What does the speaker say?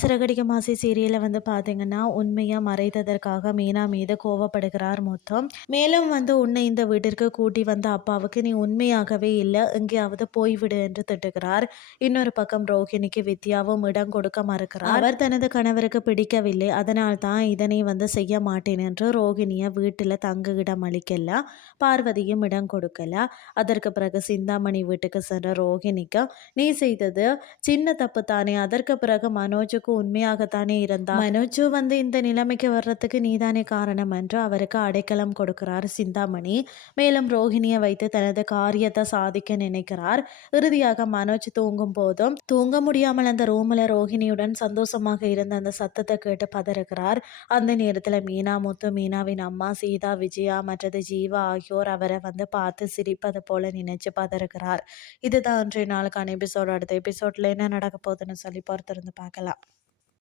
சிறகடிக்க மாசி சீரியலை வந்து பார்த்தீங்கன்னா உண்மையாக மறைத்ததற்காக மீனா மீது கோவப்படுகிறார் மொத்தம் மேலும் வந்து உன்னை இந்த வீட்டிற்கு கூட்டி வந்த அப்பாவுக்கு நீ உண்மையாகவே இல்லை. எங்கேயாவது போய்விடு என்று திட்டுகிறார். இன்னொரு பக்கம் ரோஹிணிக்கு வித்யாவும் இடம் கொடுக்க மறுக்கிறார். அவர் தனது கணவருக்கு பிடிக்கவில்லை. அதனால் தான் இதனை வந்து செய்ய மாட்டேன் என்று ரோஹிணியை வீட்டில் தங்கு இடம் அளிக்கல. பார்வதியும் இடம் கொடுக்கல. அதற்கு பிறகு சிந்தாமணி வீட்டுக்கு சென்ற ரோஹிணிக்கு நீ செய்தது சின்ன தப்பு தானே. அதற்கு பிறகு மனோஜுக்கு உண்மையாகத்தானே இருந்தா மனோஜு வந்து இந்த நிலைமைக்கு வர்றதுக்கு நீதானே காரணம் என்று அவருக்கு அடைக்கலம் கொடுக்கிறார் சிந்தாமணி. மேலும் ரோஹிணியை வைத்து தனது காரியத்தை சாதிக்க நினைக்கிறார். இறுதியாக மனோஜ் தூங்கும் போதும் தூங்க முடியாமல் அந்த ரூமில் ரோஹிணியுடன் சந்தோஷமாக இருந்த அந்த சத்தத்தை கேட்டு பதறுகிறார். அந்த நேரத்தில் மீனா முத்து மீனாவின் அம்மா சீதா விஜயா மற்றது ஜீவா ஆகியோர் அவரை வந்து பார்த்து சிரிப்பது போல நினைச்சு பதறுகிறார். இதுதான் இன்றைய நாளுக்கான எபிசோட் அடுத்த எபிசோட்ல என்ன நடக்க போகுதுன்னு சொல்லி பொறுத்திருந்து பார்க்கலாம்.